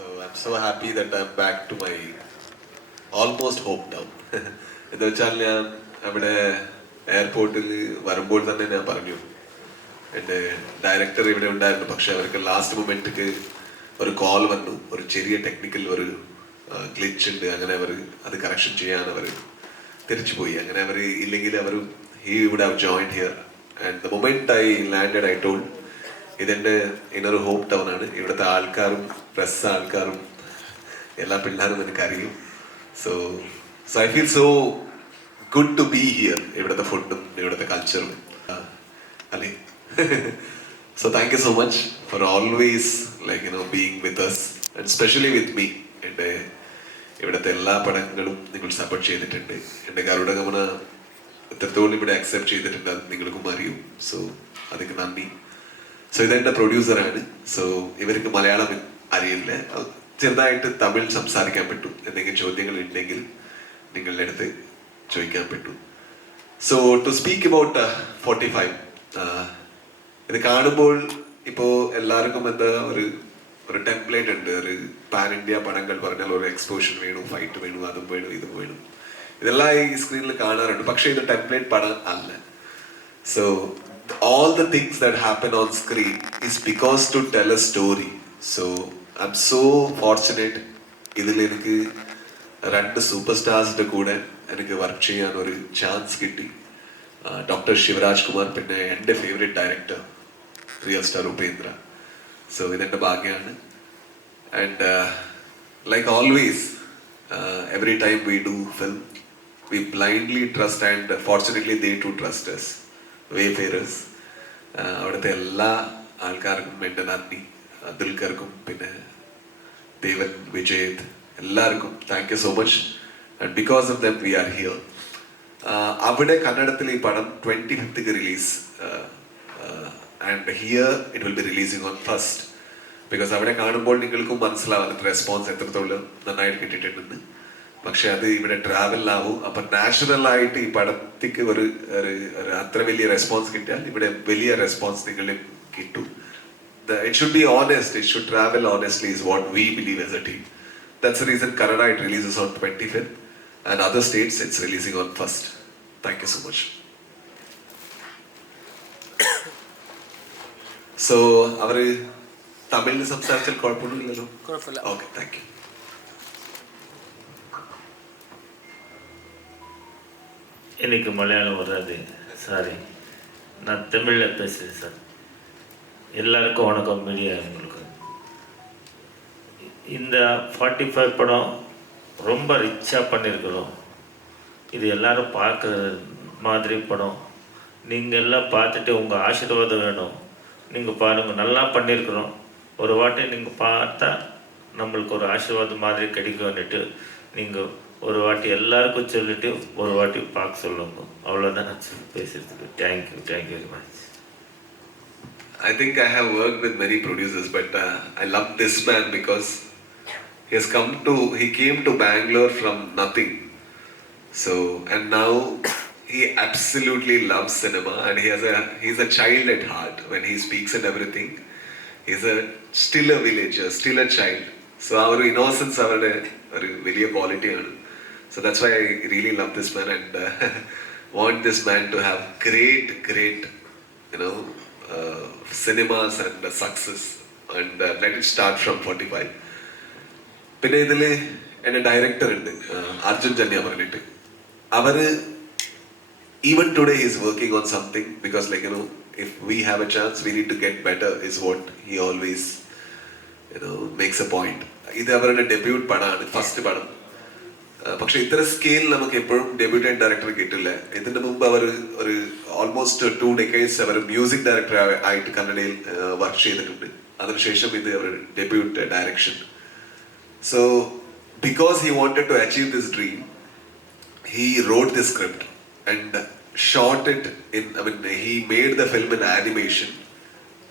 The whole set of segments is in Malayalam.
So I'm so happy that I'm back to my almost hometown. എന്ന് വെച്ചാൽ ഞാൻ അവിടെ എയർപോർട്ടിൽ വരുമ്പോൾ തന്നെ ഞാൻ പറഞ്ഞു എൻ്റെ ഡയറക്ടർ ഇവിടെ ഉണ്ടായിരുന്നു, പക്ഷെ അവർക്ക് ലാസ്റ്റ് മൊമെന്റിക്ക് ഒരു കോൾ വന്നു, ഒരു ചെറിയ ടെക്നിക്കൽ ഒരു ഗ്ലിച്ച് ഉണ്ട്, അങ്ങനെ അവർ അത് കറക്ഷൻ ചെയ്യാൻ അവർ തിരിച്ചു പോയി. അങ്ങനെ അവർ ഇല്ലെങ്കിൽ അവർ he would have joined here. And the moment I landed I told ഇതെൻ്റെ ഇന്നൊരു ഹോം ടൗൺ ആണ്, ഇവിടുത്തെ ആൾക്കാരും പ്രസ് ആൾക്കാരും എല്ലാ പിള്ളേരും എനിക്കറിയും. So so I feel so good to be here. ഇവിടുത്തെ ഫുഡും ഇവിടുത്തെ കൾച്ചറും അല്ലേ. So thank you so much for always being with us and specially with me. എൻ്റെ ഇവിടുത്തെ എല്ലാ പടങ്ങളും നിങ്ങൾ സപ്പോർട്ട് ചെയ്തിട്ടുണ്ട്. എൻ്റെ ഗരുഡഗമന എത്രത്തോളം ഇവിടെ അക്സെപ്റ്റ് ചെയ്തിട്ടുണ്ട് അത് നിങ്ങൾക്കും അറിയും. സോ അതൊക്കെ നന്ദി. സോ ഇതെൻ്റെ പ്രൊഡ്യൂസറാണ്. സോ ഇവർക്ക് മലയാളം അറിയില്ല, ചെറുതായിട്ട് തമിഴ് സംസാരിക്കാൻ പറ്റും. എന്തെങ്കിലും ചോദ്യങ്ങൾ ഉണ്ടെങ്കിൽ നിങ്ങളുടെ അടുത്ത് ചോദിക്കാൻ പറ്റും. സോ ടു സ്പീക്ക് അബൌട്ട് 45, ഇത് കാണുമ്പോൾ ഇപ്പോൾ എല്ലാവർക്കും എന്താ ഒരു ടെംപ്ലേറ്റ് ഉണ്ട്. ഒരു പാൻ ഇന്ത്യ പടങ്ങൾ പറഞ്ഞാൽ ഒരു എക്സ്പോഷൻ വേണു, ഫൈറ്റ് വേണു, അതും വേണു, ഇതും വേണു, ഇതെല്ലാം ഈ സ്ക്രീനിൽ കാണാറുണ്ട്. പക്ഷെ ഇത് ടെംപ്ലേറ്റ് പടം അല്ല. So all the things that happen on screen is because to tell a story. So I'm so fortunate ഇതിൽ എനിക്ക് രണ്ട് സൂപ്പർ സ്റ്റാർസിന്റെ കൂടെ എനിക്ക് വർക്ക് ചെയ്യാൻ ഒരു ചാൻസ് കിട്ടി. ഡോക്ടർ ശിവരാജ് കുമാർ, പിന്നെ എൻ്റെ favourite director real star Upendra. So ഇതെൻ്റെ ഭാഗ്യമാണ്. And like always every time we do film we blindly trust and fortunately they to trust us. Wayfarers, അവിടുത്തെ എല്ലാ ആൾക്കാർക്കും എൻ്റെ നന്ദി. ദുൽഖർക്കും പിന്നെ ദേവൻ, വിജയ്, എല്ലാവർക്കും thank you so much. And because of them we are here. അവിടെ കന്നഡത്തിൽ ഈ പടം 25th release, and here it will be releasing on 1st. Because അവിടെ കാണുമ്പോൾ നിങ്ങൾക്കും മനസ്സിലാവും റെസ്പോൺസ് എത്രത്തോളം നന്നായിട്ട് കിട്ടിയിട്ടുണ്ടെന്ന്. പക്ഷെ അത് ഇവിടെ ട്രാവലിലാവും. അപ്പൊ നാച്ചുറൽ ആയിട്ട് ഈ പടത്തേക്ക് ഒരു അത്ര വലിയ റെസ്പോൺസ് കിട്ടിയാൽ ഇവിടെ വലിയ റെസ്പോൺസ് നിങ്ങളിൽ കിട്ടും. It should be honest, it should travel honestly is what we believe as a team. That's the reason Kannada it releases on 25th and other states it's releasing on 1st. Thank you so much. So avaru Tamil സംസാരിച്ചാൽ കുഴപ്പമൊന്നുമില്ലല്ലോ? കുഴപ്പമില്ല. Okay, thank you. எனக்கு மலையாளம் வராது, சாரி, நான் தமிழில் பேசுகிறேன் சார். எல்லாருக்கும் வணக்கம். மீடியா உங்களுக்கு இந்த 45 படம் ரொம்ப ரிச்சாக பண்ணியிருக்கிறோம். இது எல்லோரும் பார்க்குற மாதிரி படம். நீங்கள் எல்லாம் பார்த்துட்டு உங்கள் ஆசீர்வாதம் வேணும். நீங்கள் பாருங்கள், நல்லா பண்ணியிருக்கிறோம். ஒரு வாட்டி நீங்கள் பார்த்தா நம்மளுக்கு ஒரு ஆசீர்வாதம் மாதிரி கிடைக்கும்னுட்டு நீங்கள் ஒரு வாட்டி எல்லாருக்கும் சொல்லிட்டு ஒரு வாட்டி பார்க்க சொல்லுங்க. அவ்வளோதான் நான் பேசுறதுக்கு. Thank you very much. I think I have worked with many producers, but I love this man because he came to Bangalore from nothing. So and now he absolutely loves cinema, and he's a child at heart. When he speaks and everything, he's still a villager, still a child. So our innocence avade oru veliya quality aanu. So that's why I really love this man and want this man to have great cinemas and success, and let it start from 45. പിന്നെ ഇതിൽ എൻ്റെ ഡയറക്ടർ ഉണ്ട് അർജുൻ ജന്യ പറഞ്ഞിട്ട്. അവര് even today he is working on something because if we have a chance we need to get better is what he always makes a point. ഇത് അവരുടെ ഡെബ്യൂട്ട് പടമാണ്, ഫസ്റ്റ് പടം. പക്ഷെ ഇത്ര സ്കെയിൽ നമുക്ക് എപ്പോഴും ഡെബ്യൂട്ടന്റ് ഡയറക്ടർ കിട്ടില്ല. ഇതിന്റെ മുമ്പ് അവർ ഒരു ഓൾമോസ്റ്റ് 2 decades അവർ മ്യൂസിക് ഡയറക്ടർ ആയിട്ട് കന്നഡയിൽ വർക്ക് ചെയ്തിട്ടുണ്ട്. അതിനുശേഷം ഇത് അവർ debut direction. So because he wanted to achieve this dream, he wrote the script and shot it he made the film in animation,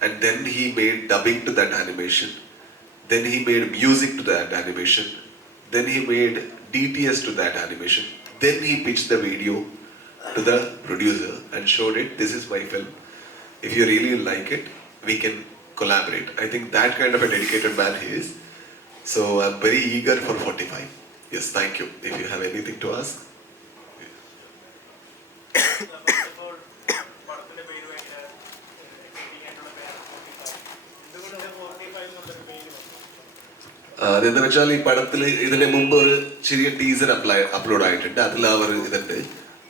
and then he made dubbing to that animation, then he made music to that animation, then he made DTS to that animation, then he pitched the video to the producer and showed it, this is my film, if you really like it we can collaborate. I think that kind of a dedicated man he is. So I'm very eager for 45. Yes, thank you. If you have anything to ask. അതെന്താ വെച്ചാൽ ഈ പടത്തിൽ ഇതിന് മുമ്പ് ഒരു ചെറിയ ടീസർ അപ്ലോഡ് ആയിട്ടുണ്ട്. അതിൽ അവർ ഇതുണ്ട്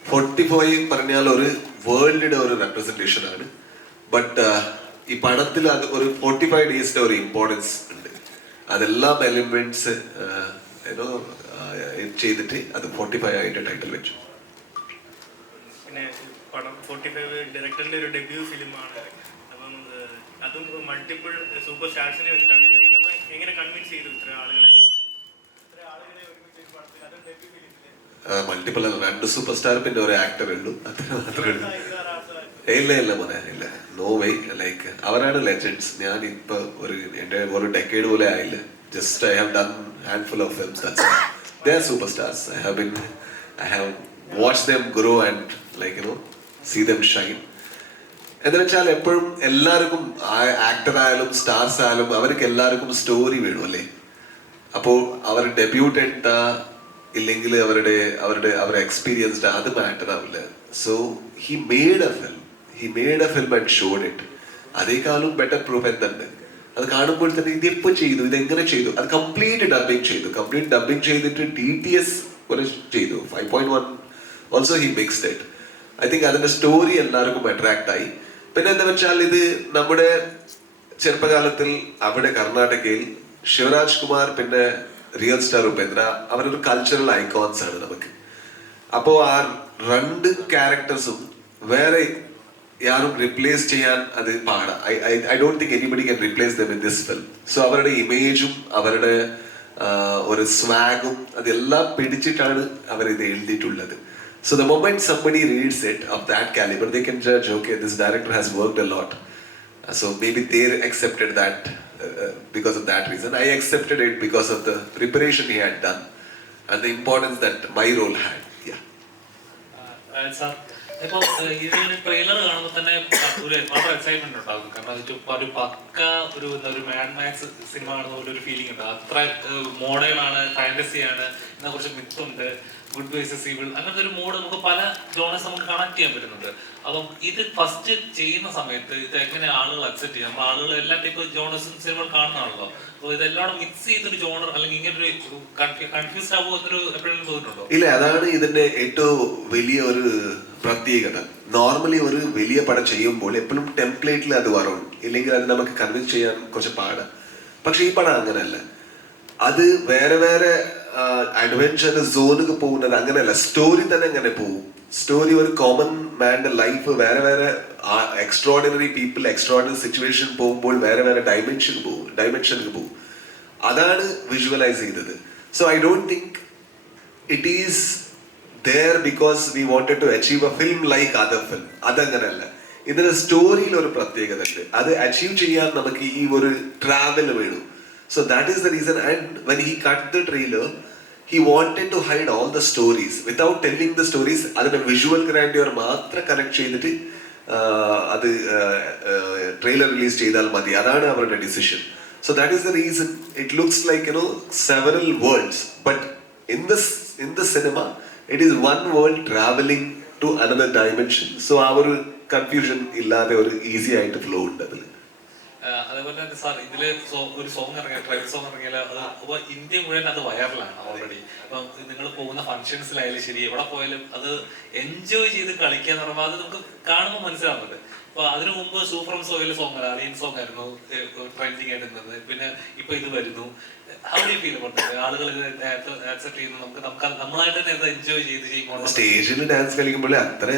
45 പറഞ്ഞാൽ ഒരു വേൾഡിന്റെ ഒരു റെപ്രസെന്റേഷൻ ആണ്. ബട്ട് ഈ പടത്തിൽ അത് ഒരു 45 ഡേയ്സിന്റെ ഒരു ഇമ്പോർട്ടൻസ് ഉണ്ട്. അതെല്ലാം എലിമെന്റ്സ് ചെയ്തിട്ട് അത് 45 ആയിട്ട് ടൈറ്റിൽ വെച്ചു. പിന്നെ പടം 45 ഡയറക്ടറിന്റെ ഒരു ഡെബ്യൂ ഫിലിമാണ്. അപ്പം അതും മൾട്ടിപ്പിൾ സൂപ്പർ സ്റ്റാർസിനെ വെച്ചിട്ടാണ് ചെയ്തിരിക്കുന്നത്. അപ്പം എങ്ങനെ കൺവിൻസ് ചെയ്തു ഇത്ര ആളുകളെ ഒരുമിച്ച് ഒരു പടത്തിൽ, അതും ഡെബ്യൂ ഫിലിമില്? മൾട്ടിപ്പിൾ അല്ല, 2 സൂപ്പർ സ്റ്റാർ പിന്നെ ഒരു ആക്ടർ ഉള്ളൂ, അത്ര മാത്രമേ ഉള്ളൂ. ഇല്ല മോനെ, ഇല്ല, നോ വേ. ലൈക്ക് അവരാണ് ലെജൻഡ്സ്. ഞാൻ ഇപ്പൊ എന്റെ ഒരു ഡെക്കേഡ് പോലെ ആയില്ല. Just I have done handful of films. They are superstars. I have watched them grow and see them shine. എന്താ വെച്ചാൽ എപ്പോഴും എല്ലാവർക്കും ആക്ടർ ആയാലും സ്റ്റാർസ് ആയാലും അവർക്ക് എല്ലാവർക്കും സ്റ്റോറി വേണം അല്ലേ. അപ്പോൾ അവർ ഡെബ്യൂട്ട് എന്താ ഇല്ലെങ്കിൽ അവരുടെ എക്സ്പീരിയൻസ്ഡ് അത് മാറ്റർ ആവില്ല. So he made a film and showed it. അതേക്കാളും ബെറ്റർ പ്രൂഫ് എന്തുണ്ട്? അത് കാണുമ്പോൾ തന്നെ ഇതെപ്പോ ചെയ്തു, ഇതെങ്ങനെ ചെയ്തു, അത് കംപ്ലീറ്റ് ഡബിങ് ചെയ്തിട്ട് DTS ചെയ്തു. 5.1 also he mixed it. I think അതിന്റെ സ്റ്റോറി എല്ലാവർക്കും അട്രാക്ട് ആയി. പിന്നെ എന്താ വെച്ചാൽ ഇത് നമ്മുടെ ചെറുപ്പകാലത്തിൽ അവിടെ കർണാടകയിൽ ശിവരാജ് കുമാർ പിന്നെ റിയൽ സ്റ്റാർ ഉപേന്ദ്ര അവരൊരു കൾച്ചറൽ ഐക്കോൺസ് ആണ് നമുക്ക്. അപ്പോ ആ 2 ക്യാരക്ടേഴ്സും വേറെ യാരും റിപ്ലേസ് ചെയ്യാൻ അത് പാടാ. I don't think anybody can replace them in this film. So അവരുടെ ഇമേജും അവരുടെ ഒരു സ്വാഗും അതെല്ലാം പിടിച്ചിട്ടാണ് അവർ ഇത് എഴുതിയിട്ടുള്ളത്. So the moment somebody reads it of that caliber, they can judge, okay, this director has worked a lot. So maybe they accepted that because of that reason. I accepted it because of the preparation he had done and the importance that my role had. Yeah. Sir, ഇപ്പോൾ ഇതിന് ട്രെയിലർ കാണുമ്പോൾ തന്നെ ഒരു വളരെ എക്സൈറ്റ്മെന്റ് ഉണ്ടാകും. കാരണം ഒരു പക്ക ഒരു മാഡ് മാക്സ് സിനിമ കാണുന്ന പോലെ ഒരു ഫീലിംഗ് ഉണ്ട്. അത്ര മോഡേണാണ്, ഫാന്റസിയാണ്, ഇതിനെ കുറിച്ച് മിത്തുണ്ട്, ഗുഡ് വേഴ്സസ് ഈവിൾ, അങ്ങനത്തെ ഒരു മോഡ് നമുക്ക് പല ജോണേഴ്സ് നമുക്ക് കണക്ട് ചെയ്യാൻ പറ്റുന്നുണ്ട്. അപ്പം ഇത് ഫസ്റ്റ് ചെയ്യുന്ന സമയത്ത് ഇത് എങ്ങനെ ആളുകൾ അക്സെപ്റ്റ് ചെയ്യും? നമ്മൾ ആളുകൾ എല്ലാ ടൈപ്പ് ജോണേഴ്സും സിനിമകൾ കാണുന്നതാണല്ലോ. അപ്പോൾ ഇതെല്ലാം മിക്സ് ചെയ്തൊരു ജോണർ അല്ലെങ്കിൽ ഇങ്ങനെ ഒരു കൺഫ്യൂസ്ഡ് ആകുമോ എന്നൊരു എപ്പോഴും തോന്നിയിട്ടുണ്ടോ? ഇല്ല, അതാണ് ഇതിന്റെ ഏറ്റവും വലിയ ഒരു പ്രത്യേകത. നോർമലി ഒരു വലിയ പടം ചെയ്യുമ്പോൾ എപ്പോഴും ടെംപ്ലേറ്റിൽ അത് വരും, ഇല്ലെങ്കിൽ അത് നമുക്ക് കൺവിൻസ് ചെയ്യാൻ കുറച്ച് പാടാണ്. പക്ഷെ ഈ പടം അങ്ങനെയല്ല. അത് വേറെ അഡ്വെഞ്ചർ സോണിക്ക് പോകുന്നത് അങ്ങനെയല്ല. സ്റ്റോറി തന്നെ അങ്ങനെ പോകും. സ്റ്റോറി ഒരു കോമൺ മാന്റെ ലൈഫ് വേറെ എക്സ്ട്രോർഡിനറി പീപ്പിൾ എക്സ്ട്രോർഡിനറി സിറ്റുവേഷൻ പോകുമ്പോൾ വേറെ ഡൈമെൻഷനിൽ പോകും. അതാണ് വിഷ്വലൈസ് ചെയ്തത്. So I don't think it is there because we wanted to achieve a film like other film. അതങ്ങനല്ല. ഇതിന്റെ സ്റ്റോറിയിൽ ഒരു പ്രത്യേകത ഉണ്ട്. അത് അച്ചീവ് ചെയ്യാൻ നമുക്ക് ഈ ഒരു ട്രാവൽ വേണം. So that is the reason. And when he cut the trailer, he wanted to hide all the stories without telling the stories. അതിന്റെ വിഷ്വൽ grandeur മാത്രം കണക്ട് ചെയ്തിട്ട് അത് ട്രെയിലർ റിലീസ് ചെയ്താൽ മതി. അതാണ് അവരുടെ decision. So that is the reason it looks like several worlds, but in the cinema it is one world traveling to another dimension. So our confusion illade or easy ആയിട്ട് ഫ്ലോ ഉണ്ട് അതിൽ. അതേപോലെ തന്നെ സാർ ഇതില് ഒരു സോങ് ഇറങ്ങിയ ട്രൈബൽ സോങ് ഇറങ്ങിയാൽ അത് ഇന്ത്യ മുഴുവൻ അത് വൈറലാണ് ഓൾറെഡി. അപ്പം നിങ്ങൾ പോകുന്ന ഫംഗ്ഷൻസിലായാലും ശരി എവിടെ പോയാലും അത് എൻജോയ് ചെയ്ത് കളിക്കുക എന്ന് പറയുമ്പോൾ അത് നമുക്ക് കാണുമ്പോൾ മനസ്സിലാവുന്നുണ്ട്. അപ്പൊ അതിനു മുമ്പ് സൂഫ്രം സോയിലെ സോങ് അലിയൻ സോങ് ആയിരുന്നു ട്രെൻഡിങ് ആയിട്ട് നിന്നത്. പിന്നെ ഇപ്പൊ ഇത് വരുന്നു. How do you feel about it? ആളുകൾ ആക്സെപ്റ്റ് ചെയ്യുന്നു, നമുക്ക് നമ്മളായിട്ട് തന്നെ ഇത് എൻജോയ് ചെയ്ത് ചെയ്യുമ്പോൾ സ്റ്റേജിൽ ഡാൻസ് കളിക്കുമ്പോൾ അത്ര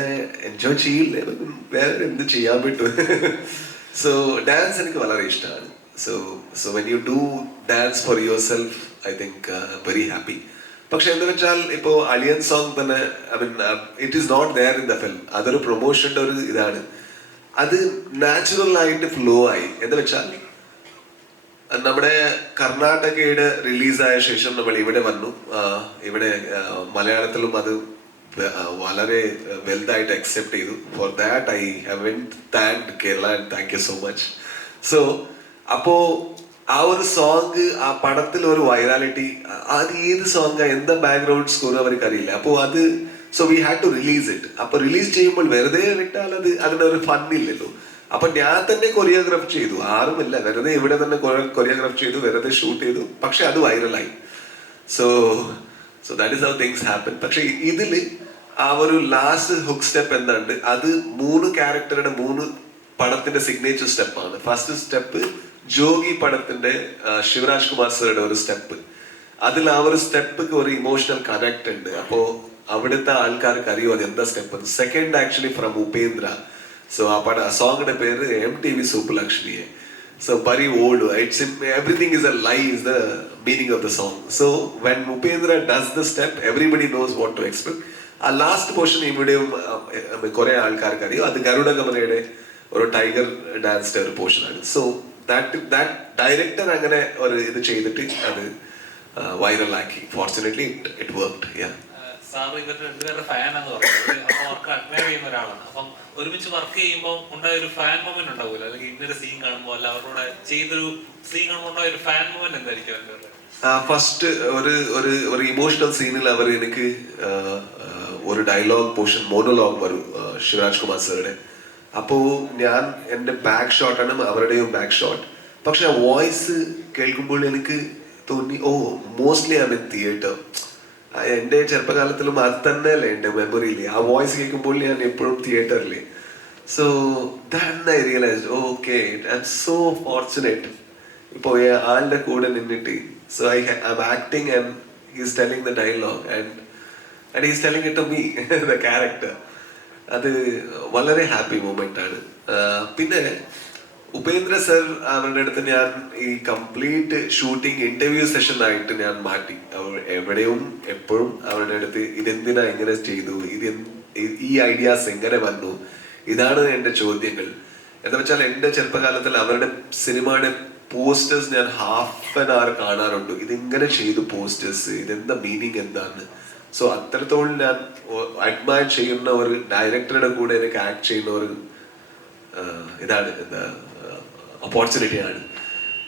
എൻജോയ് ചെയ്യില്ലേ, വേറെ എന്ത് ചെയ്യാൻ പറ്റും. സോ ഡാൻസ് എനിക്ക് വളരെ ഇഷ്ടമാണ്. So when you do dance for your self I think very happy. പക്ഷെ എന്താ വെച്ചാൽ ഇപ്പോ അലിയൻ സോങ് തന്നെ it is not there in the film. അതൊരു പ്രൊമോഷന്റെ ഒരു ഇതാണ്. അത് നാച്ചുറൽ ആയിട്ട് ഫ്ലോ ആയി. എന്താ വെച്ചാൽ നമ്മുടെ കർണാടകയുടെ റിലീസായ ശേഷം നമ്മൾ ഇവിടെ വന്നു. ഇവിടെ മലയാളത്തിലും അത് വളരെ വലുതായിട്ട് അക്സെപ്റ്റ് ചെയ്തു. For that I haven't thanked Kerala and thank you so much. So അപ്പോ ആ ഒരു സോങ് ആ പടത്തിൽ ഒരു വൈറാലിറ്റി, അത് ഏത് സോങ് എന്താ ബാക്ക്ഗ്രൗണ്ട് സ്കോർ അവർക്ക് അറിയില്ല. അപ്പോൾ അത് so we had to release it. അപ്പൊ റിലീസ് ചെയ്യുമ്പോൾ വെറുതെ വിട്ടാൽ അത് അതിനൊരു ഫണ്ണില്ലല്ലോ. അപ്പൊ ഞാൻ തന്നെ കൊറിയോഗ്രാഫ് ചെയ്തു, ആരുമില്ല, വെറുതെ ഇവിടെ തന്നെ കൊറിയോഗ്രാഫ് ചെയ്തു, വെറുതെ ഷൂട്ട് ചെയ്തു, പക്ഷെ അത് വൈറലായി. So so that is how things happen. പക്ഷെ ഇതില് ആ ഒരു ലാസ്റ്റ് ഹുക്ക് സ്റ്റെപ്പ് എന്താണ്ട്, അത് 3 ക്യാരക്ടറുടെ 3 പടത്തിന്റെ സിഗ്നേച്ചർ സ്റ്റെപ്പാണ്. ഫസ്റ്റ് സ്റ്റെപ്പ് ജോഗി പടത്തിന്റെ ശിവരാജ് കുമാർ സാറുടെ ഒരു സ്റ്റെപ്പ്. അതിൽ ആ ഒരു സ്റ്റെപ്പ് ഒരു ഇമോഷണൽ കണക്ട് ഉണ്ട്. അപ്പോ അവിടുത്തെ ആൾക്കാർക്ക് അറിയോ അത് എന്താ step. Second actually from Upendra. So ആ സോങ്ങിന്റെ പേര് MTV സുബ്ബലക്ഷ്മിയെ. So very old, it's everything is a lie is the meaning of the song. So when Upendra does the step, everybody knows what to expect. ആ ലാസ്റ്റ് പോർഷൻ ഇവിടെയും കുറെ ആൾക്കാർക്ക് അറിയും. അത് ഗരുഡ ഗമനയുടെ ഒരു ടൈഗർ ഡാൻസിന്റെ ഒരു പോർഷനാണ്. സോ ദാറ്റ് ഡയറക്ടർ അങ്ങനെ ഒരു ഇത് ചെയ്തിട്ട് അത് വൈറലാക്കി. Fortunately it worked. സാർ ഇവരുടെ രണ്ടുപേരുടെ ഫാനാന്ന് പറയുന്നത്, അപ്പൊ അവർക്ക് അഡ്മയർ ചെയ്യുന്ന ഒരാളാണ്. അപ്പം ഒരുമിച്ച് വർക്ക് ചെയ്യുമ്പോൾ ഉണ്ടായ ഒരു ഫാൻ മൊമെന്റ് ഉണ്ടാവില്ല, അല്ലെങ്കിൽ ഇന്നൊരു സീൻ കാണുമ്പോൾ അല്ല അവരുടെ ചെയ്തൊരു സീൻ കാണുമ്പോൾ ഉണ്ടായ ഒരു ഫാൻ മൊമെന്റ് എന്തായിരിക്കും അവരുടെ? ഫസ്റ്റ് ഒരു ഇമോഷണൽ സീനിൽ അവർ എനിക്ക് ഒരു ഡയലോഗ് പോർഷൻ മോണോലോഗ് വരും ശിവരാജ് കുമാർ സാറുടെ. അപ്പോ ഞാൻ എൻ്റെ ബാക്ക് ഷോട്ടാണ്, അവരുടെയും ബാക്ക് ഷോട്ട്. പക്ഷെ ആ വോയിസ് കേൾക്കുമ്പോൾ എനിക്ക് തോന്നി, ഓ മോസ്റ്റ്ലി ഐ മീൻ തിയേറ്റർ. എൻ്റെ ചെറുപ്പകാലത്തിലും അത് തന്നെയല്ലേ എൻ്റെ മെമ്മറിയിൽ. ആ വോയിസ് കേൾക്കുമ്പോൾ ഞാൻ എപ്പോഴും തിയേറ്ററിൽ. So then I realised, okay I am so fortunate. ഇപ്പോൾ ആളുടെ കൂടെ നിന്നിട്ട്. So I am acting and he's telling the dialogue and he's telling it to me the character. അത് വളരെ ഹാപ്പി മൊമെന്റ് ആണ്. പിന്നെ ഉപേന്ദ്ര സർ അവരുടെ അടുത്ത് ഞാൻ ഈ കംപ്ലീറ്റ് ഷൂട്ടിംഗ് ഇന്റർവ്യൂ സെഷൻ ആയിട്ട് ഞാൻ മാറ്റി. എവിടെയും എപ്പോഴും അവരുടെ അടുത്ത് ഇതെന്തിനാ ഇങ്ങനെ ചെയ്തു, ഈ ഐഡിയാസ് എങ്ങനെ വന്നു, ഇതാണ് എൻ്റെ ചോദ്യങ്ങൾ. എന്താ വെച്ചാൽ എൻ്റെ ചെറുപ്പകാലത്തിൽ അവരുടെ സിനിമയുടെ പോസ്റ്റേഴ്സ് ഞാൻ ഹാഫ് ആൻ അവർ കാണാറുണ്ട്. ഇതിങ്ങനെ ചെയ്തു പോസ്റ്റേഴ്സ്, ഇതെന്താ മീനിങ് എന്താണ്. സോ അത്രത്തോളം ഞാൻ അഡ്മയർ ചെയ്യുന്ന ഒരു ഡയറക്ടറുടെ കൂടെ എനിക്ക് ആക്ട് ചെയ്യുന്ന ഒരു ഇതാണ് എന്താ ഓപ്പർച്യൂണിറ്റി ആണ്,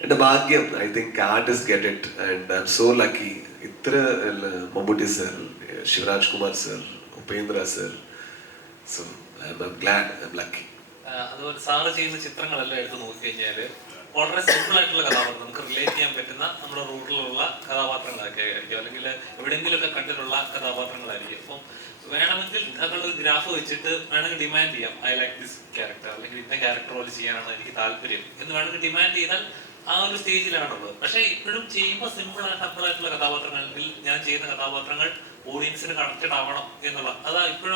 എൻ്റെ ഭാഗ്യം. I think artist get it and I'm so lucky. ഇത്ര Mammootty sir, Shivaraj Kumar sir, Upendra sir. So I'm glad, I'm lucky. അതുപോലെ സാറ് ചെയ്യുന്ന ചിത്രങ്ങളെല്ലാം എടുത്ത് നോക്കിക്കഴിഞ്ഞാല് വളരെ സിമ്പിൾ ആയിട്ടുള്ള കഥാപാത്രം, നമുക്ക് റിലേറ്റ് ചെയ്യാൻ പറ്റുന്ന നമ്മുടെ റൂട്ടിലുള്ള കഥാപാത്രങ്ങളൊക്കെ ആയിരിക്കും, അല്ലെങ്കിൽ എവിടെയെങ്കിലുമൊക്കെ കണ്ടിട്ടുള്ള കഥാപാത്രങ്ങളായിരിക്കും. അപ്പം വേണമെങ്കിൽ അതൊരു ഗ്രാഫ് വെച്ചിട്ട് വേണമെങ്കിൽ ഡിമാൻഡ് ചെയ്യാം, ഐ ലൈക്ക് ദിസ് ക്യാരക്ടർ, അല്ലെങ്കിൽ ഇന്ന ക്യാരക്ടർ പോലെ ചെയ്യാനാണ് എനിക്ക് താല്പര്യം എന്ന് വേണമെങ്കിൽ ഡിമാൻഡ് ചെയ്താൽ ആ ഒരു സ്റ്റേജിലാണുള്ളത്. പക്ഷെ ഇപ്പോഴും ചെയ്യുമ്പോൾ സിമ്പിൾ ആയിട്ടുള്ള കഥാപാത്രങ്ങളിൽ ഞാൻ ചെയ്യുന്ന കഥാപാത്രങ്ങൾ ഓഡിയൻസിന് കണക്റ്റഡ് ആവണം എന്നുള്ള അതാ ഇപ്പോഴും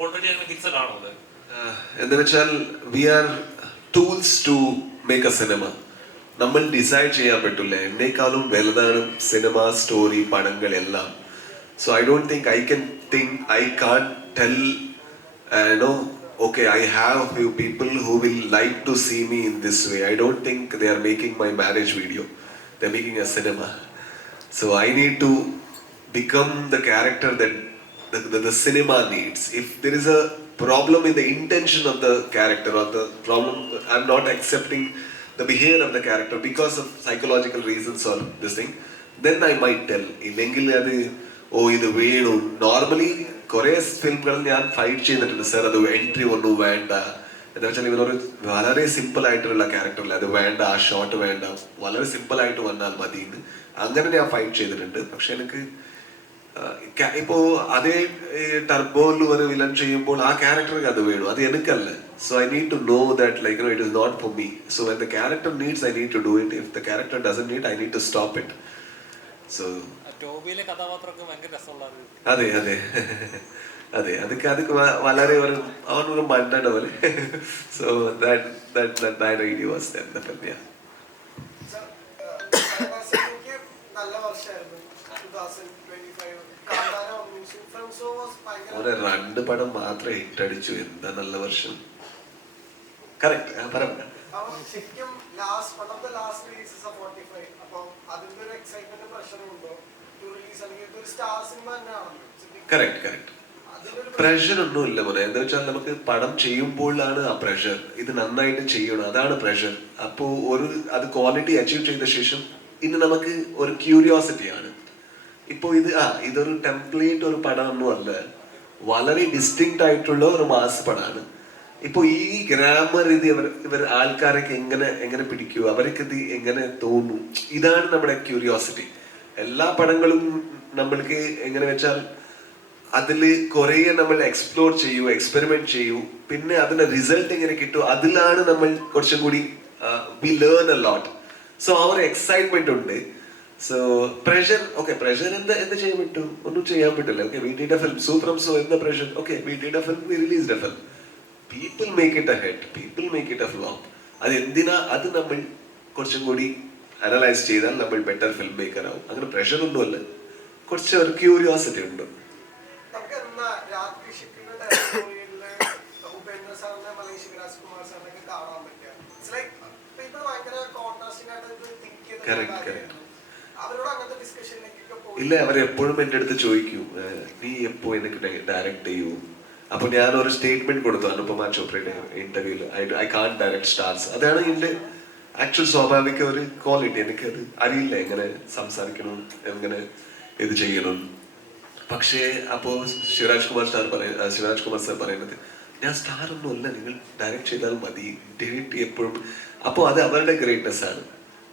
ഓൾറെഡി അങ്ങനെ ഫിക്സഡ് ആണോ അത്? എന്താ വെച്ചാൽ we are tools to make a cinema. നമ്മൾ ഡിസൈഡ് ചെയ്യാൻ പറ്റില്ല എന്നേക്കാളും വലുതാണ് സിനിമ, സ്റ്റോറി, പടങ്ങൾ എല്ലാം. So I don't think I can't tell okay, I have a few people who will like to see me in this way. I don't think they are making my marriage video, they're making a cinema. So I need to become the character that the cinema needs. If there is a problem in the intention of the character, or the problem I'm not accepting the behavior of the character because of psychological reasons or this thing, then I might tell. ഇല്ലെങ്കിൽ അത് ഇത് വേണു. നോർമലി കുറെ ഫിലിമുകൾ ഞാൻ ഫൈറ്റ് ചെയ്തിട്ടുണ്ട് സർ, അത് എൻട്രി ഒന്നും വേണ്ട. എന്താ വെച്ചാൽ ഇവരൊരു വളരെ സിമ്പിൾ ആയിട്ടുള്ള ക്യാരക്ടറില്ല, അത് വേണ്ട, ആ ഷോട്ട് വേണ്ട, വളരെ സിമ്പിൾ ആയിട്ട് വന്നാൽ മതി. അങ്ങനെ ഞാൻ ഫൈറ്റ് ചെയ്തിട്ടുണ്ട്. പക്ഷെ എനിക്ക് ഇപ്പോ അതേ ടർബോയിൽ ഒരു വിലൻ ചെയ്യുമ്പോൾ ആ ക്യാരക്ടർക്ക് അത് വേണം, അത് എനിക്കല്ല. So I need to know that like it is not for me. So when the character needs I need to do it. If the character doesn't need I need to stop it. So ടോബിയിലെ കഥാപാത്രമൊക്കെ ഭയങ്കര രസമുള്ളത്. അതെ അതെ അതെ, അതൊക്കെ വളരെ അവനൊരു മണ്ടണ പോലെ. So that idea was there, the film. Yeah. ഒരു 2 പടം മാത്രമേ ഹിറ്റ് അടിച്ചു. എന്താ നല്ല വർഷം. കറക്റ്റ് പറയാം. കറക്റ്റ്. പ്രഷർ ഒന്നുമില്ല മോനെ. എന്താ വെച്ചാൽ നമുക്ക് പടം ചെയ്യുമ്പോഴാണ് ആ പ്രഷർ. ഇത് നന്നായിട്ട് ചെയ്യണം, അതാണ് പ്രഷർ. അപ്പോൾ അത് ക്വാളിറ്റി അച്ചീവ് ചെയ്ത ശേഷം ഇനി നമുക്ക് ഒരു ക്യൂരിയോസിറ്റിയാണ്. ഇപ്പോൾ ഇതൊരു ടെംപ്ലേറ്റ് ഒരു പടമൊന്നും അല്ല, വളരെ ഡിസ്റ്റിങ്ക്റ്റ് ആയിട്ടുള്ള ഒരു മാസ് പടമാണ്. ഇപ്പോൾ ഈ ഗ്രാമർ ഇത് ഇവർ ആൾക്കാരൊക്കെ എങ്ങനെ പിടിക്കൂ, അവർക്ക് ഇത് എങ്ങനെ തോന്നും, ഇതാണ് നമ്മുടെ ക്യൂരിയോസിറ്റി. എല്ലാ പടങ്ങളും നമ്മൾക്ക് എങ്ങനെ വെച്ചാൽ അതിൽ കുറേ നമ്മൾ എക്സ്പ്ലോർ ചെയ്യൂ, എക്സ്പെരിമെന്റ് ചെയ്യൂ, പിന്നെ അതിന്റെ റിസൾട്ട് എങ്ങനെ കിട്ടും, അതിലാണ് നമ്മൾ കുറച്ചും കൂടി we learn a lot. So ആ ഒരു എക്സൈറ്റ്മെന്റ് ഉണ്ട്. സോ പ്രഷർ പ്രഷർ എന്ത് ചെയ്യാൻ പറ്റും? ഒന്നും ചെയ്യാൻ പറ്റില്ല. We did a film, super so എന്താ പ്രഷർ? We did a film, we released a film. People make it a hit, people make it a flop. അത് എന്തിനാ? അത് നമ്മൾ കുറച്ചും കൂടി അനലൈസ് ചെയ്താൽ നമ്മൾ ബെറ്റർ ഫിലിം മേക്കർ ആവും. അങ്ങനെ പ്രഷർ ഒന്നുമല്ല, കുറച്ച് ഒരു ക്യൂരിയോസിറ്റി ഉണ്ട്. ഇല്ല, അവരെപ്പോഴും എൻ്റെ അടുത്ത് ചോദിക്കൂ, നീ എപ്പോ എനിക്ക് ഡയറക്റ്റ് ചെയ്യൂ? അപ്പൊ ഞാൻ ഒരു സ്റ്റേറ്റ്മെന്റ് കൊടുത്തു അനുപമ ചോപ്രയുടെ ഇന്റർവ്യൂല്, ഐ കാൻ ഡയറക്ട് സ്റ്റാർസ്. അതാണ് എന്റെ ആക്ച്വൽ സ്വാഭാവിക ഒരു ക്വാളിറ്റി. എനിക്കത് അറിയില്ല എങ്ങനെ സംസാരിക്കണം, എങ്ങനെ ഇത് ചെയ്യണം. പക്ഷേ അപ്പോ ശിവരാജ് കുമാർ സാർ പറയുന്നത്, ഞാൻ സ്റ്റാർ ഒന്നും അല്ല, നിങ്ങൾ ഡയറക്റ്റ് ചെയ്താൽ മതി, ഡയറക്റ്റ് എപ്പോഴും. അപ്പോൾ അത് അവരുടെ ഗ്രേറ്റ്നെസ് ആണ്.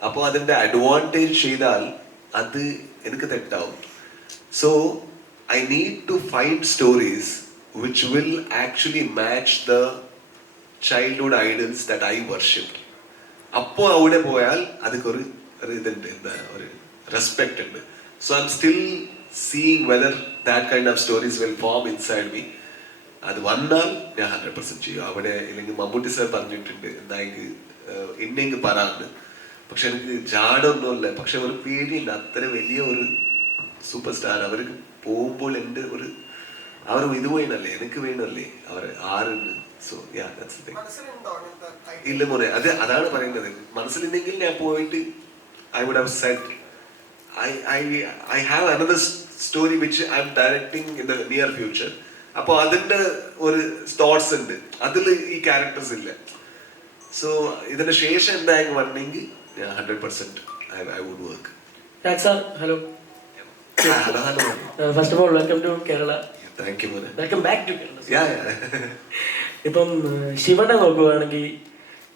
അപ്പോൾ അതിന്റെ അഡ്വാൻറ്റേജ് ചെയ്താൽ അത് എനിക്ക് തെറ്റാവും. So I need to find stories which will actually match the childhood idols that I worshipped. അപ്പോൾ അവിടെ പോയാൽ അതൊക്കെ ഇതുണ്ട്, ഒരു റെസ്പെക്ട് ഉണ്ട്. So I am still seeing whether that kind of stories will form inside me. അത് വന്നാൽ ഞാൻ 100% ചെയ്യും. അവിടെ ഇല്ലെങ്കിൽ മമ്മൂട്ടി സാർ പറഞ്ഞിട്ടുണ്ട്, എന്തായെങ്കിൽ എന്നെങ്കിൽ പറയാറുണ്ട്. പക്ഷെ എനിക്ക് ജാടൊന്നുമില്ല, പക്ഷെ ഒരു പേടിയുണ്ട്. അത്ര വലിയ ഒരു സൂപ്പർ സ്റ്റാർ അവർക്ക് പോകുമ്പോൾ എൻ്റെ അവർ ഇത് വേണല്ലേ, എനിക്ക് വേണല്ലേ, അവർ ആരുണ്ട്. So that's the thing. ഇല്ല മോനെ, അതാണ് പറയുന്നത്. മനസ്സിലുണ്ടെങ്കിൽ ഞാൻ പോയിട്ട് I would have said I have another story which I am directing in the near future. അപ്പോൾ അതിന്റെ ഒരു തോട്ട്സ് ഉണ്ട്, അതിൽ ഈ ക്യാരക്ടേഴ്സ് ഇല്ല. സോ ഇതിന്റെ ശേഷം എന്തായാലും വരണമെങ്കിൽ 100% I would work. Thanks, sir. Hello. Hello. First of all, welcome to Kerala. Thank you, man. Welcome back to Kerala. Yeah. ഇപ്പം ശിവനെ നോക്കുകയാണെങ്കിൽ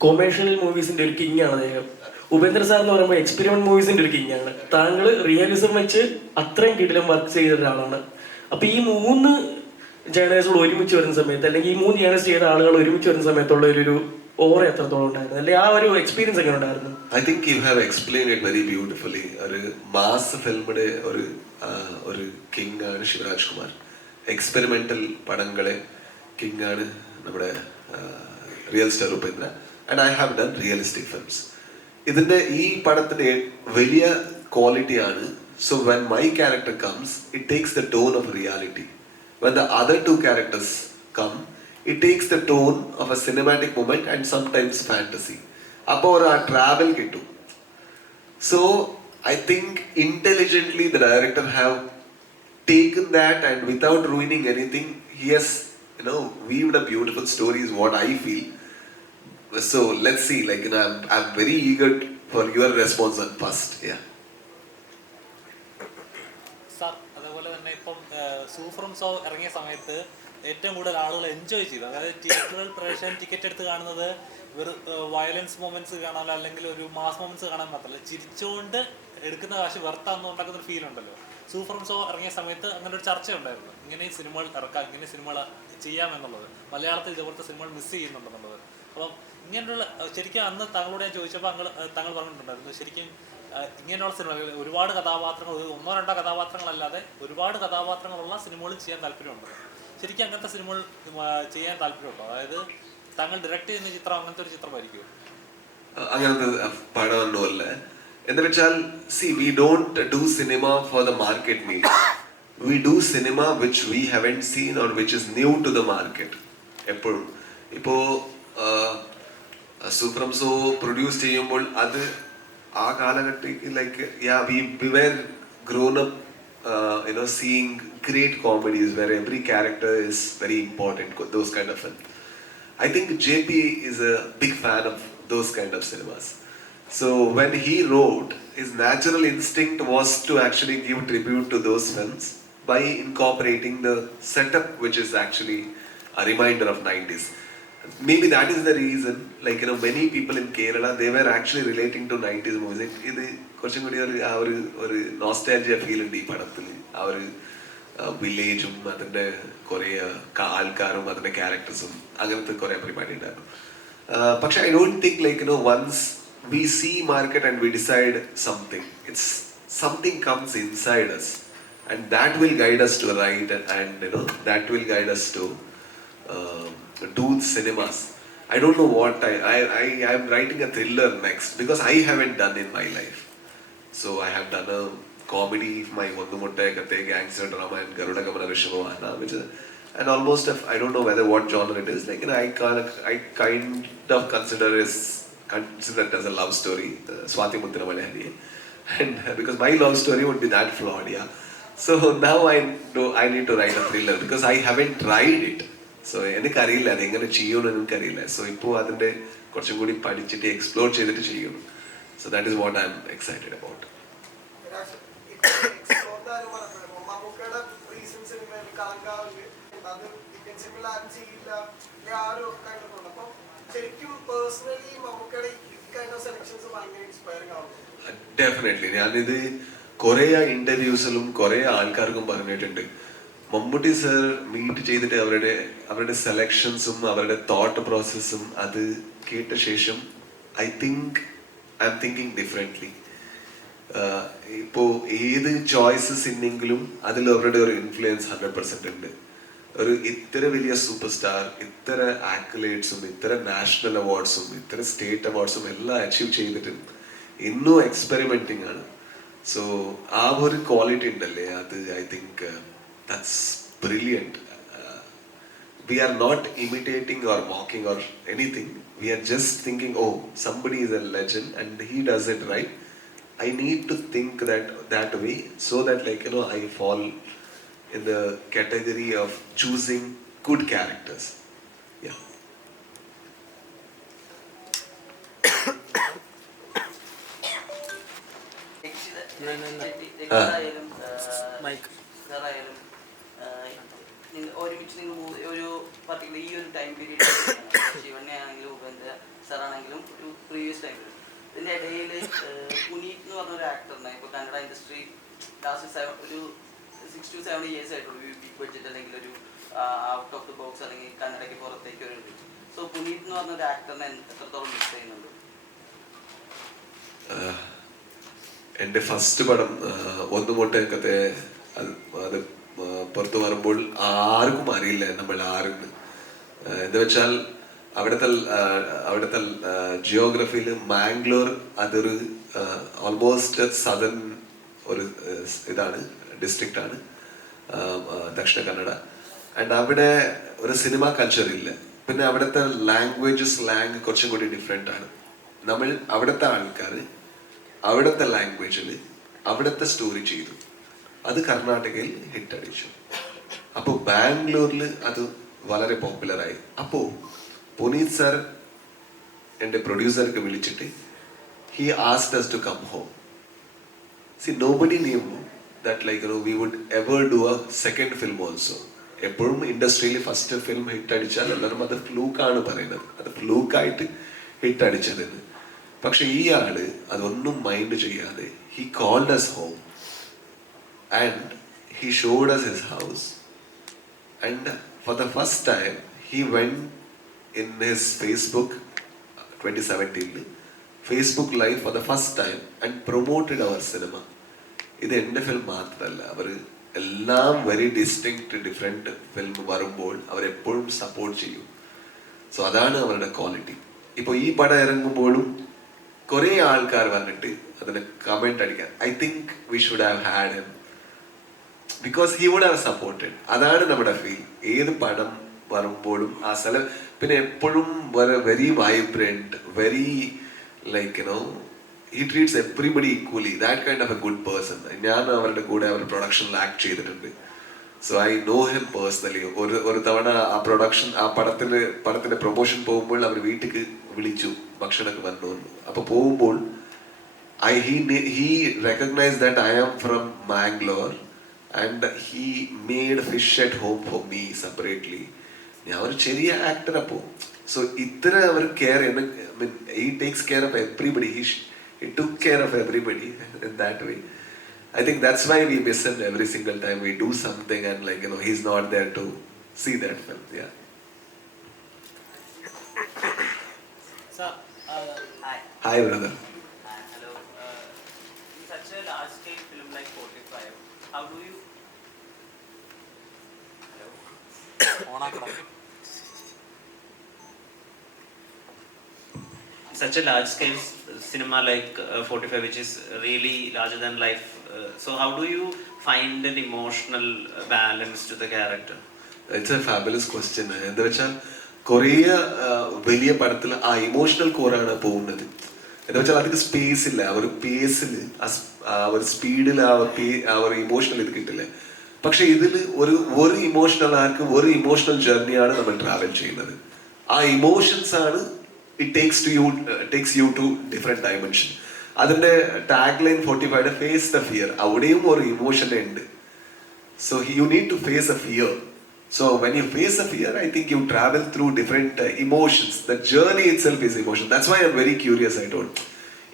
കൊമേഴ്ഷ്യൽ മൂവീസിന്റെ ഒരു കിങ് ആണ് അദ്ദേഹം. ഉപേന്ദ്ര സാർ എന്ന് പറയുമ്പോൾ എക്സ്പെരിമെന്റ് മൂവീസിന്റെ ഒരു കിങ് ആണ്. താങ്കൾ റിയലിസം വെച്ച് അത്രയും കിടിലം വർക്ക് ചെയ്ത ഒരാളാണ്. അപ്പൊ ഈ 3 ജേണേഴ്സുകൾ ഒരുമിച്ച് വരുന്ന സമയത്ത്, അല്ലെങ്കിൽ ഈ 3 ജേണേഴ്സ് ചെയ്ത ആളുകൾ ഒരുമിച്ച് വരുന്ന സമയത്തുള്ള ഒരു ഓറ എത്രത്തോളം ഉണ്ടായിരുന്നു, അല്ലെ ആ ഒരു എക്സ്പീരിയൻസ് എങ്ങനെ ഉണ്ടായിരുന്നു? I think you have explained it very beautifully. ഒരു മാസ് ഫിലിമിന്റെ ഒരു കിങ് ആണ് ശിവരാജ് കുമാർ. എക്സ്പെരിമെന്റൽ പടങ്ങളെ കിങ് ആണ് നമ്മുടെ real star Upendra. And I have done realistic films. ഇതിന്റെ ഈ പടത്തിന്റെ വലിയ ക്വാളിറ്റി ആണ്. So when my character comes, it takes the tone of reality. When the other 2 characters come, it takes the tone of a cinematic moment and sometimes fantasy. അപ്പോൾ ആ ട്രാവൽ കിട്ടും. So I think intelligently the director have taken that, and without ruining anything, he has weaved a beautiful story is what I feel. So let's see, I'm very eager for your response on first. Sir, അതേപോലെ തന്നെ ഇപ്പം സൂഫറും സോ ഇറങ്ങിയ സമയത്ത് ഏറ്റവും കൂടുതൽ ആളുകൾ എൻജോയ് ചെയ്തു. അതായത് തിയേറ്ററുകൾ പ്രേക്ഷകൻ ടിക്കറ്റ് എടുത്ത് കാണുന്നത് വെറും വയലൻസ് മൊമെന്റ്സ് കാണാനോ അല്ലെങ്കിൽ ഒരു മാസ് മൊമെന്റ്സ് കാണാൻ മാത്രമല്ല, ചിരിച്ചുകൊണ്ട് എടുക്കുന്ന കാശ് വെർത്താന്ന് ഉണ്ടാക്കുന്ന ഒരു ഫീൽ ഉണ്ടല്ലോ. സൂഫറും സോ ഇറങ്ങിയ സമയത്ത് അങ്ങനെ ഒരു ചർച്ച ഉണ്ടായിരുന്നു, ഇങ്ങനെ സിനിമകൾ ഇറക്കാം, ഇങ്ങനെ സിനിമകൾ ചെയ്യാമെന്നുള്ളത്. മലയാളത്തിൽ ഇതുപോലത്തെ സിനിമകൾ മിസ് ചെയ്യുന്നുണ്ടെന്നുള്ളത്. അപ്പം ഇങ്ങനെയുള്ള ശരിക്കും അന്ന് താങ്കളോട് ഞാൻ ചോദിച്ചപ്പോൾ താങ്കൾ പറഞ്ഞിട്ടുണ്ടായിരുന്നു, ശരിക്കും ഇങ്ങനെയുള്ള സിനിമകൾ ഒരുപാട് കഥാപാത്രങ്ങൾ, 1-2 കഥാപാത്രങ്ങളല്ലാതെ ഒരുപാട് കഥാപാത്രങ്ങളുള്ള സിനിമകൾ ചെയ്യാൻ താല്പര്യമുണ്ട്. ശരിക്കും അങ്ങനത്തെ സിനിമകൾ ചെയ്യാൻ താല്പര്യമുണ്ടോ? അതായത് താങ്കൾ ഡയറക്റ്റ് ചെയ്യുന്ന ചിത്രം അങ്ങനത്തെ ഒരു ചിത്രമായിരിക്കും? അങ്ങനത്തെ പടമൊന്നുമല്ല. എന്ന് വെച്ചാൽ we don't do cinema for the market needs. We do cinema which we haven't seen or which is new to the market. എപ്പോഴും ഇപ്പോ സൂപ്പർ സോ പ്രൊഡ്യൂസ് ചെയ്യുമ്പോൾ അത് ആ കാലഘട്ടത്തിൽ we were grown up seeing great comedies where every character is very important, those kind of films. I think JP is a big fan of those kind of cinemas. So when he wrote, his natural instinct was to actually give tribute to those films by incorporating the setup, which is actually a reminder of 90s. Maybe that is the reason, like, many people in Kerala, they were actually relating to 90s movies. ഇത് കുറച്ചും കൂടി ഒരു നോസ്റ്റാൾജിയ ഫീൽ ഉണ്ട് ഈ പടത്തിൽ. ആ ഒരു വില്ലേജും അതിൻ്റെ കുറേ ആൾക്കാരും അതിൻ്റെ ക്യാരക്ടേഴ്സും അങ്ങനത്തെ കുറേ പരിപാടി ഉണ്ടായിരുന്നു. പക്ഷെ I don't think like once we see market and we decide something, it's something comes inside us and that will guide us to right, and that will guide us to do cinemas. I don't know what I am writing a thriller next because I haven't done in my life. So I have done a comedy, my Vandu Mutta Kate, gangster drama, and Garuda Gamana Vishavana, which is, and almost I don't know whether what genre it is. Like, I kind of consider it as a love story, Swati Muttina Malayali, and because my love story would be that flawed, yeah. So now I need to write a thriller because I haven't tried it. So എനിക്ക് അറിയില്ല അതെങ്ങനെ ചെയ്യുമെന്ന് എനിക്കറിയില്ല. സോ ഇപ്പോൾ അതിൻ്റെ കുറച്ചും കൂടി പഠിച്ചിട്ട് എക്സ്പ്ലോർ ചെയ്തിട്ട് ചെയ്യണം. So that is what I am excited about. Definitely. ഞാനിത് കുറേ ഇന്റർവ്യൂസിലും കുറേ ആൾക്കാർക്കും പറഞ്ഞിട്ടുണ്ട്. മമ്മൂട്ടി സർ മീറ്റ് ചെയ്തിട്ട് അവരുടെ സെലക്ഷൻസും അവരുടെ തോട്ട് പ്രോസസ്സും അത് കേട്ട ശേഷം ഐ എം തിങ്കിങ് ഡിഫറെൻ്റ്ലി. ഇപ്പോൾ ഏത് ചോയ്സസ് ഉണ്ടെങ്കിലും അതിൽ അവരുടെ ഒരു ഇൻഫ്ലുവൻസ് 100% ഉണ്ട്. ഒരു ഇത്ര വലിയ സൂപ്പർ സ്റ്റാർ, ഇത്ര ആക്യുലേറ്റ്സും ഇത്ര നാഷണൽ അവാർഡ്സും ഇത്ര സ്റ്റേറ്റ് അവാർഡ്സും എല്ലാം അച്ചീവ് ചെയ്തിട്ട് ഇന്നും എക്സ്പെരിമെന്റിങ് ആണ്. സോ ആ ഒരു ക്വാളിറ്റി ഉണ്ടല്ലേ, അത് I think that's brilliant. We are not imitating or mocking or anything. We are just thinking, oh, somebody is a legend and he does it right. I need to think that way so that, like, I fall in the category of choosing good characters. Yeah. ഒരുമിച്ച് നിങ്ങൾ ഒരു പർട്ടിക്കുലർ ഈ ഒരു ടൈം പീരീഡ് ശിവനെ ആണെങ്കിലും ഉപേന്ദ്ര സാറാണെങ്കിലും ഒരു പ്രീവിയസ് ടൈം പീരീഡ്, ഇതിൻ്റെ ഇടയിൽ പുനീത് എന്ന് പറഞ്ഞൊരു ആക്ടറിനെ ഇപ്പോൾ കന്നഡ ഇൻഡസ്ട്രി ലാസ്റ്റ് ഒരു 6 to 7 years ആയിട്ടുള്ളൂ ബിഗ് ബഡ്ജറ്റ് അല്ലെങ്കിൽ ഒരു ഔട്ട് ഓഫ് ദി ബോക്സ് അല്ലെങ്കിൽ കന്നഡയ്ക്ക് പുറത്തേക്ക് ഒരു ഇത്. സോ പുനീത് എന്ന് പറഞ്ഞൊരു ആക്ടറിനെ എത്രത്തോളം മിസ് ചെയ്യുന്നുണ്ട്? എൻ്റെ ഫസ്റ്റ് പടം ഒന്നു മുട്ടേക്കത്തെ അത് പുറത്തു വരുമ്പോൾ ആർക്കും അറിയില്ല നമ്മൾ ആരെന്ന്. എന്ന് വെച്ചാൽ അവിടുത്തെ ജിയോഗ്രഫിയിൽ മാംഗ്ലൂർ അതൊരു ഓൾമോസ്റ്റ് സദൺ ഒരു ഇതാണ്, ഡിസ്ട്രിക്റ്റ് ആണ്, ദക്ഷിണ കന്നഡ. ആൻഡ് അവിടെ ഒരു സിനിമ കൾച്ചർ ഇല്ല. പിന്നെ അവിടുത്തെ സ്ലാങ് കുറച്ചും കൂടി ഡിഫറെൻ്റ് ആണ്. നമ്മൾ അവിടുത്തെ ആൾക്കാർ അവിടുത്തെ ലാംഗ്വേജിൽ അവിടുത്തെ സ്റ്റോറി ചെയ്തു, അത് കർണാടകയിൽ ഹിറ്റ് അടിച്ചു. അപ്പോൾ ബാംഗ്ലൂരിൽ അത് വളരെ പോപ്പുലറായി. അപ്പോൾ പുനീത് സാർ എൻ്റെ പ്രൊഡ്യൂസർക്ക് വിളിച്ചിട്ട് he asked us to come home. See, nobody knew that, like, we would ever do a second film also. എപ്പോഴും ഇൻഡസ്ട്രിയിൽ ഫസ്റ്റ് ഫിലിം ഹിറ്റ് അടിച്ചാൽ എല്ലാവരും അത് ഫ്ലൂക്കാണ് പറയുന്നത്, അത് ഫ്ലൂക്കായിട്ട് ഹിറ്റ് അടിച്ചതെന്ന്. പക്ഷെ ഈ ആള് അതൊന്നും മൈൻഡ് ചെയ്യാതെ he called us home and he showed us his house, and for the first time he went in his Facebook 2017 Facebook live for the first time and promoted our cinema. ഇത് എൻ്റെ ഫിലിം മാത്രമല്ല, അവർ എല്ലാം വെരി ഡിസ്റ്റിങ്ക്റ്റ് ഡിഫറെൻറ്റ് ഫിലിം വരുമ്പോൾ അവരെപ്പോഴും സപ്പോർട്ട് ചെയ്യും. സോ അതാണ് അവരുടെ ക്വാളിറ്റി. ഇപ്പോൾ ഈ പടം ഇറങ്ങുമ്പോഴും കുറേ ആൾക്കാർ വന്നിട്ട് അതിന് കമൻറ്റ് അടിക്കാൻ, I think we should have had him because he would have supported. അതാണ് നമ്മുടെ ഫീൽ. ഏത് പടം വരുമ്പോഴും ആ സ്ഥലം പിന്നെ എപ്പോഴും very vibrant, very like, he treats everybody equally, that kind of a good person. ഞാൻ അവരുടെ കൂടെ അവർ പ്രൊഡക്ഷനിൽ ആക്ട് ചെയ്തിട്ടുണ്ട്. So I know him personally. ഒരു തവണ ആ പടത്തിന്റെ പ്രൊമോഷൻ പോകുമ്പോൾ അവർ വീട്ടിലേക്ക് വിളിച്ചു, ഭക്ഷണമൊക്കെ വന്നു. അപ്പോൾ പോകുമ്പോൾ he recognized that I am from Mangalore and he made fish at home for me separately. ഞാൻ ഒരു ചെറിയ ആക്ടർ. അപ്പോൾ സോ ഇത്ര അവർ care, he takes care of everybody. He took care of everybody in that way. I think that's why we miss him every single time we do something and he's not there to see that film. Yeah. Sir, Hi. Hi brother. Hello. In such a large scale film like 45, how do you... Hello? Such a large scale cinema like 45, which is really larger than life. So how do you find an emotional balance to the character? It's a fabulous question. എന്താ വെച്ചാൽ കുറേ വലിയ പടത്തിൽ ആ ഇമോഷണൽ കോറാണ് പോകുന്നത്. എന്താ വെച്ചാൽ അതിന് സ്പേസ് ഇല്ല, ആ ഒരു പേസിൽ, ആ ഒരു സ്പീഡിൽ ആ ഒരു ഇമോഷണൽ ഇത് കിട്ടില്ല. പക്ഷെ ഇതിൽ ഒരു ഇമോഷണൽ ആർക്ക് ഒരു ഇമോഷണൽ ജേർണിയാണ് നമ്മൾ ട്രാവൽ ചെയ്യുന്നത്. ആ ഇമോഷൻസ് ആണ് it takes you to different dimension. അതിന്റെ tag line 45 face the fear. അവിടെയും ഒരു ഇമോഷൻ ഉണ്ട്. So you need to face a fear. So when you face a fear, I think you travel through different emotions. The journey itself is emotion. That's why I'm very curious. I told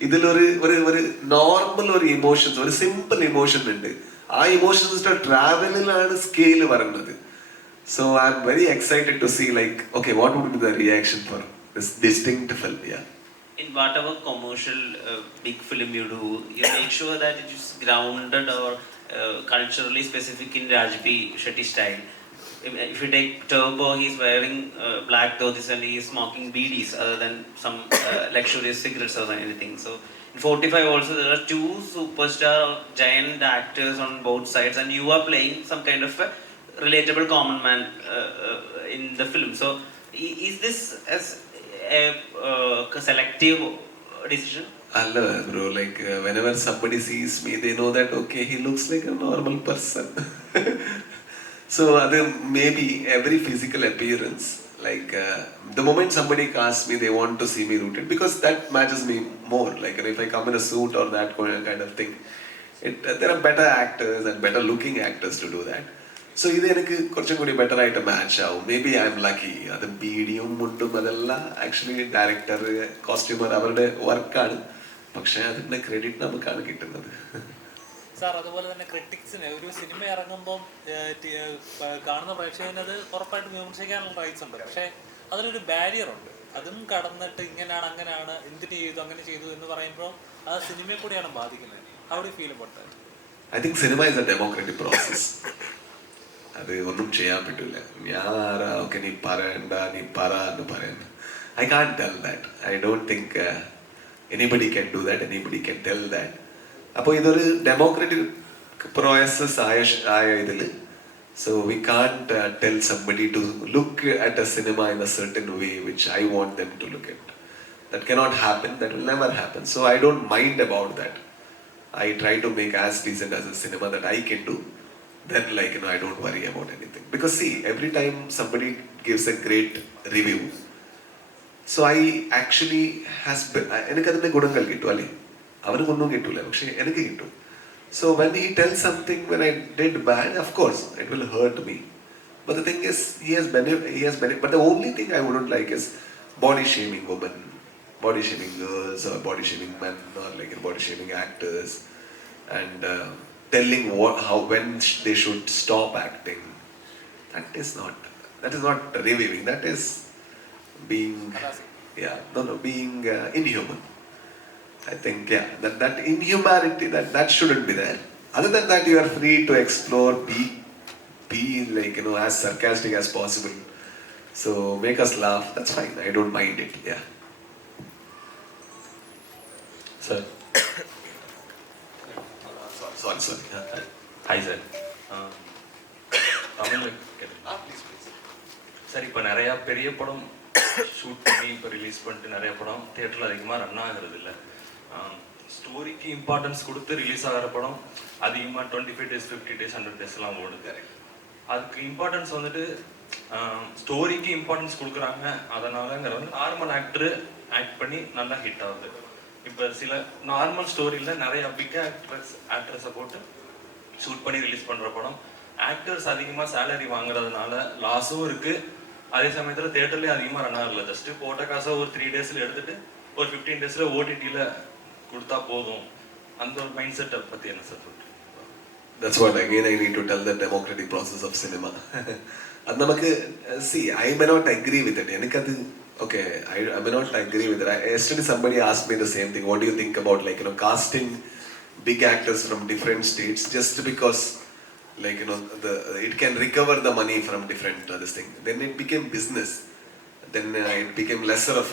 ഇതിലൊരു ഒരു നോർമൽ ഒരു ഇമോഷൻസ്, ഒരു സിമ്പിൾ ഇമോഷൻ ഉണ്ട്. ആ ഇമോഷൻസിന്റെ ട്രാവലിലാണ് സ്കെയിൽ വരുന്നത്. So I'm very excited to see okay, what would be the reaction for this distinct film. Yeah. In whatever commercial big film you do, you make sure that it is grounded or culturally specific in Rajbi Shetty style. If you take Turbo, he's wearing black dhotis and he is smoking BDs other than some luxurious cigarettes or anything. So in 45 also there are two superstar giant actors on both sides and you are playing some kind of a relatable common man in the film. So is this as a selective decision? Alla bro, whenever somebody sees me, they know that okay, he looks like a normal person. So maybe every physical appearance, the moment somebody casts me, they want to see me rooted because that matches me more. If I come in a suit or that kind of thing, there are better actors and better looking actors to do that. So ഇത് എനിക്ക് കുറച്ചും കൂടി ബെറ്റർ ആയിട്ട് മാച്ച് ആവും. May be I M lucky. അത് ബീഡിയും മുണ്ടും അതെല്ലാം ആക്ച്വലി ഡയറക്ടർ, കോസ്റ്റ്യൂമർ അവരുടെ വർക്കാണ്. പക്ഷെ അതിന്റെ ക്രെഡിറ്റ് നമുക്കാണ് കിട്ടുന്നത്. സാർ, അതുപോലെ തന്നെ ക്രിട്ടിക്സിന് ഒരു സിനിമ ഇറങ്ങുമ്പം കാണുന്ന പ്രേക്ഷകന് അത് ഉറപ്പായിട്ട് വിമർശിക്കാനുള്ള റൈറ്റ്സ് ഉണ്ട്. പക്ഷേ അതിലൊരു ബാരിയർ ഉണ്ട്. അതും കടന്നിട്ട് ഇങ്ങനെയാണ് അങ്ങനെയാണ് എന്തിന് ചെയ്തു അങ്ങനെ ചെയ്തു എന്ന് പറയുമ്പോൾ അത് സിനിമയെ കൂടിയാണ് ബാധിക്കുന്നത്. How do feel about that? I think cinema is A democratic process. അത് ഒന്നും ചെയ്യാൻ പറ്റില്ല. ഞാൻ ആരാ ഓക്കെ നീ പറയണ്ട, നീ പറ എന്ന് പറയുന്നത്. I can tell that. I don't think anybody can do that, anybody can tell that. അപ്പോൾ ഇതൊരു ഡെമോക്രാറ്റിക് പ്രോസസ് ആയ ഇതിൽ so we can't tell somebody to look at a cinema in a certain way which I want them to look at. That cannot happen, that will never happen. So I don't mind about that. I try to make as decent as a cinema that I can do. Then I don't worry about anything. Because see, every time somebody gives a great review, so I actually എനിക്ക് അതിന്റെ ഗുണങ്ങൾ കിട്ടും അല്ലേ, അവനൊന്നും കിട്ടൂല, പക്ഷെ എനിക്ക് കിട്ടും. So when he tells something when I did bad, of course it will hurt me. But the thing is, he has benefit. But the only thing I wouldn't like is body shaming women, body shaming girls, or body shaming men, or body shaming actors, and telling when they should stop acting. That is not reviewing. That is being being inhuman. I think that inhumanity that shouldn't be there. Other than that, you are free to explore, be as sarcastic as possible. So make us laugh. That's fine. I don't mind it. Yeah. Sir. Sorry. Hi sir. தமிழில் Please. சார், இப்போ நிறையா பெரிய படம் ஷூட் பண்ணி இப்போ ரிலீஸ் பண்ணிட்டு நிறைய படம் தியேட்டரில் அதிகமாக ரன் ஆகிறது இல்லை. ஸ்டோரிக்கு இம்பார்ட்டன்ஸ் கொடுத்து ரிலீஸ் ஆகிற படம் அதிகமாக 25 days 50 days 100 days ஓடுது. அதுக்கு இம்பார்ட்டன்ஸ் வந்துட்டு ஸ்டோரிக்கு இம்பார்ட்டன்ஸ் கொடுக்குறாங்க. அதனாலங்கிறது நார்மல் ஆக்டரு ஆக்ட் பண்ணி நல்லா ஹிட் ஆகுது. இப்போ சில நார்மல் ஸ்டோரியில் நிறைய பிக் ஆக்ட்ரஸை போட்டு ஷூட் பண்ணி ரிலீஸ் பண்ணுற படம் ஆக்டர்ஸ் அதிகமாக சேலரி வாங்குறதுனால லாஸும் இருக்குது. அதே சமயத்தில் தேட்டர்லேயும் அதிகமாக ரன் ஆகல. ஜஸ்ட்டு போட்ட காசை ஒரு 3 டேஸில் எடுத்துகிட்டு ஒரு 15 டேஸில் ஓடிடியில் கொடுத்தா போதும். அந்த ஒரு மைண்ட் செட்டை பற்றி என்ன சார் சொல்கிறேன்? That's what again I need to tell the democratic process of cinema. அது நமக்கு see, I may not agree with it. எனக்கு அது okay, I may not agree with it. Yesterday somebody asked me the same thing. What do you think about casting big actors from different states just because it can recover the money from different this thing. Then it became business. Then it became lesser of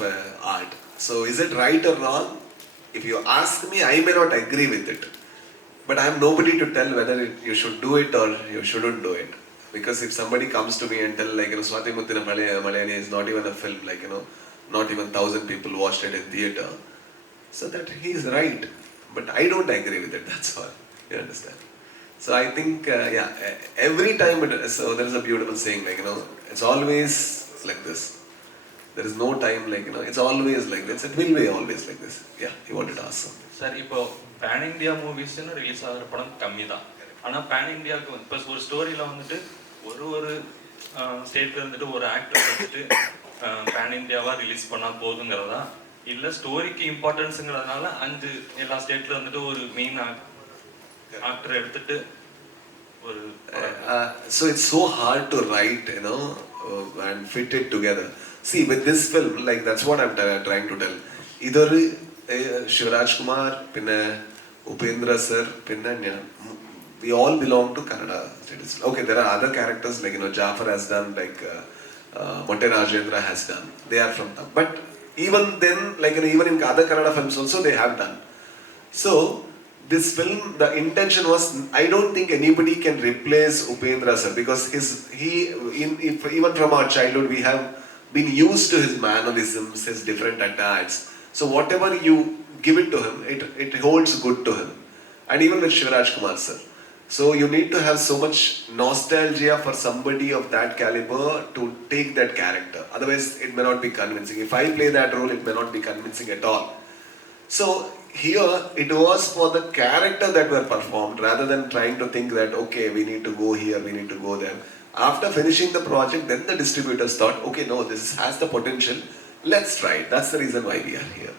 art. So is it right or wrong? If you ask me, I may not agree with it. But I am nobody to tell whether you should do it or you shouldn't do it. Because if somebody comes to me and tell Swati Muttina Malayani is not even a film, not even 1,000 people watched it in theatre. So that he is right. But I don't agree with it, that's all. You understand? So I think, every time, so there is a beautiful saying, it's always like this. There is no time it's always like this. It will be always like this. Yeah, you wanted to ask something. Sir, இப்போ பேன் இண்டியா மூவிஸ்ன்னு ரிலீஸ் ஆகிற படம் கம்மி தான். ஆனால் பேன் இண்டியாவுக்கு இப்போ ஒரு ஸ்டோரியில் வந்துட்டு ஒரு ஸ்டேட்டில் இருந்துட்டு ஒரு ஆக்டர் வந்துட்டு பேன் இண்டியாவாக ரிலீஸ் பண்ணால் போதுங்கிறதா, இல்லை ஸ்டோரிக்கு இம்பார்ட்டன்ஸுங்கிறதுனால எல்லா ஸ்டேட்டில் வந்துட்டு ஒரு மெயின் ஆக்டர் எடுத்துட்டு ஒரு so it's so hard to write, and fit it together. See, with this film, that's what I'm trying to tell. Either Shivraj Kumar, pinna Upendra sir, pinna we all belong to Kannada states. Okay, there are other characters Jafar has done, Motte Rajendra has done. They are from them. But even then, even in other Kannada films also they have done. So this film, the intention was, I don't think anybody can replace Upendra sir, because even from our childhood we have been used to his mannerisms, his different attacks. So whatever you give it to him, it holds good to him. And even with Shivraj Kumar sir. So you need to have so much nostalgia for somebody of that caliber to take that character. Otherwise it may not be convincing. If I play that role, it may not be convincing at all. So here it was for the character that were performed, rather than trying to think that okay, we need to go here, we need to go there. After finishing the project, then the distributors thought, okay, no, this has the potential, let's try it. That's the reason why we are here.